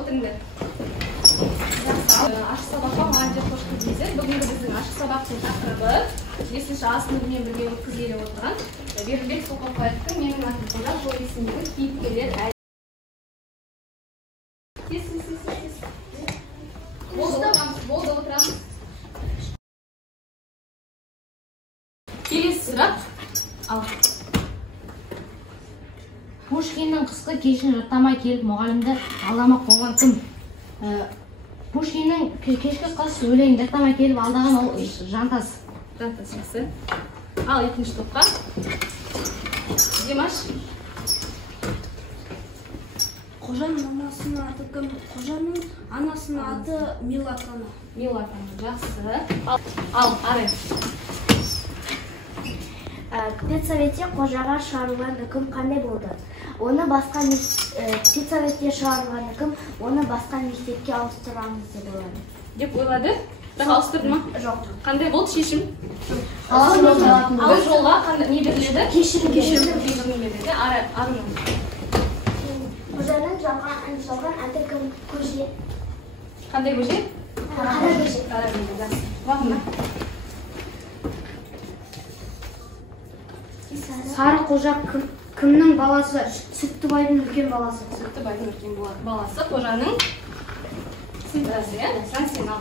Отырыңдар. Ашық сабаққа мұғалімдер қош келдіңіздер. Бүгінгі біздің ашық сабақтың тақырыбы 5-ші А сыныбымен бірге өткізіле отырған Бердібек Соқпаевтың "Менің атым Қожа" повесіндегі кейіпкерлер. Болды, отырамыз. Келесі сұрақ. Ал. Пушкиннің қысқы кешін жаттамай келіп мұғалімді алдамақ болған кім? Пушкиннің кешкі қыс өлеңін жаттамай келіп алдаған ол Жантас. Жантас жақсы. Ал екінші топқа. Димаш. Қожаның анасының аты кім? Қожаның анасының аты Милатана. Милатана жақсы. Ал Арен. Педсоветте қожаға шығарылған үкім қандай болды? Оны басқа педсоветте шығарылған үкім, оны басқа мектепке ауыстырамыз деп ойлады. Деп ойлады? Бірақ ауыстырды ма? Жоқ. Қандай болды шешім? Ал жолға не беріледі? Кешірім беріледі. Арын. Қожаның жалған аты кім? Көже. Қандай көже? Қара көже. Қара көже, жақсы. Вағына. Сары қожа кімнің баласы? Сүттібайдың үлкен баласы. Сүттібайдың үлкен баласы қожаның сындырасы, иә? Сен ал.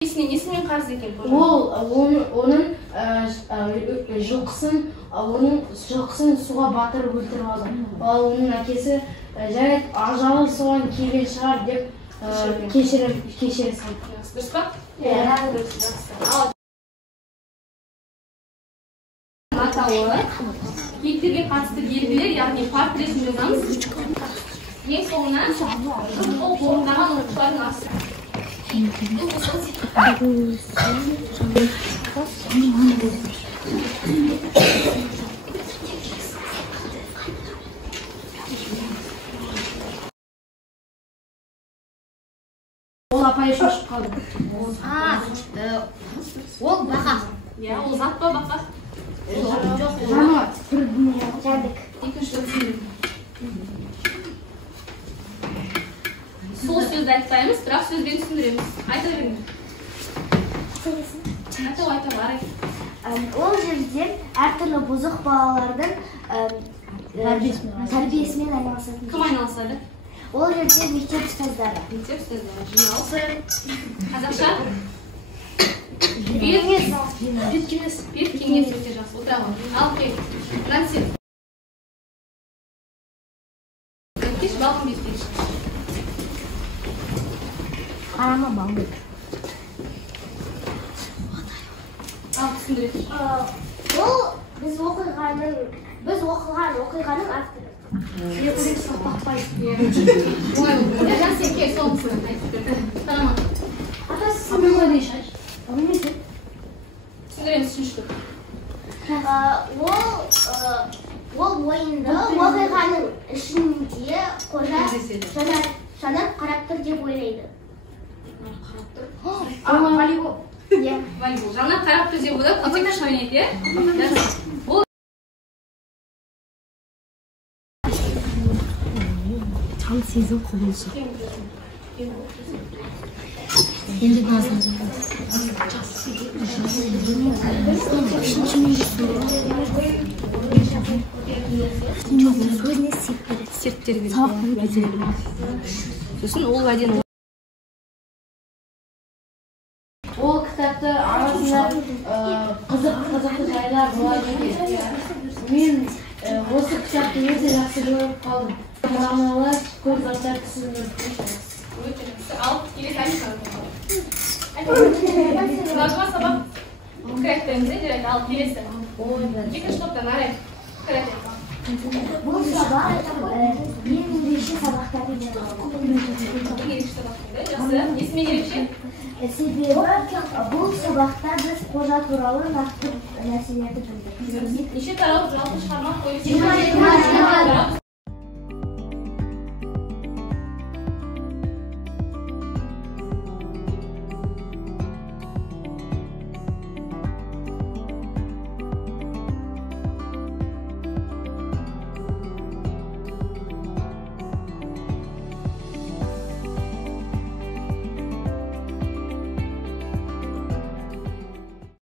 Несімен қарыз екен қожа? Оның жылқысын суға батырып өлтіріп алды. Оның әкесі жарайды ажалы соған келген шығар деп кешірім. Дұрыс па? Атауы кейіпкерге қатысты белгілер, яғни портретін жазамыз. Ең соңына қолындағы оқушылардың асы. Ол апайы шошып қалды. Ол бақа. Иә, ол зат па бақа? Жәдік. Екінші сөзден. Сол сөзді айтпаймыз, бірақ сөзбен түсіндіреміз. Айта беріңіз. Айта, арай. Ол жерде әртүрлі бұзық балалардың тәрбиесімен айналысатын. Кім айналысады? Ол жерде мектеп ұстаздары. Мектеп ұстаздары. Жинал. Қазақша? Бет-кеңес өте жақсы. Отырамын. Ал кел. Нансен. Кеш, балқын бет-кеш. Қарама балғын. Ал түсіндіреді. Ол біз оқыған оқиғаның авторы. Лекурек соқпақпай. Олай болды. Нансен кел, соңғысын айтып берді. Қарама. Атасы Түсіндіреміз үшінші. Ол ойынды оқиғаның ішінде қожа жанар қарап тұр деп ойлайды. Волейбол. Волейбол. Жанар қарап тұр деп ойлайды. Өте күшті ойнайды, иә? Бұл Жан сезім құбылысы. Енді назым. серттер береді. Сосын ол әден. Ол кітапты арасында қызықты жайлар болады екен. Мен осы кітапты өте жақсы көріп қалдым. Мағыналар көп заттар түсіндіріп. Ал келесі Сұрағыма сабақ кіректіміз, директ ал келесі. Екінші топтан арай. Бұл сабақ ең ерекше сабақтардың бірі. Ерекше сабақтарды, жақсы. Несімен ерекше? Себебі бұл сабақта біз қожа туралы нақты нәрселерді білдік. Неше тарау жалпы шығарма қойып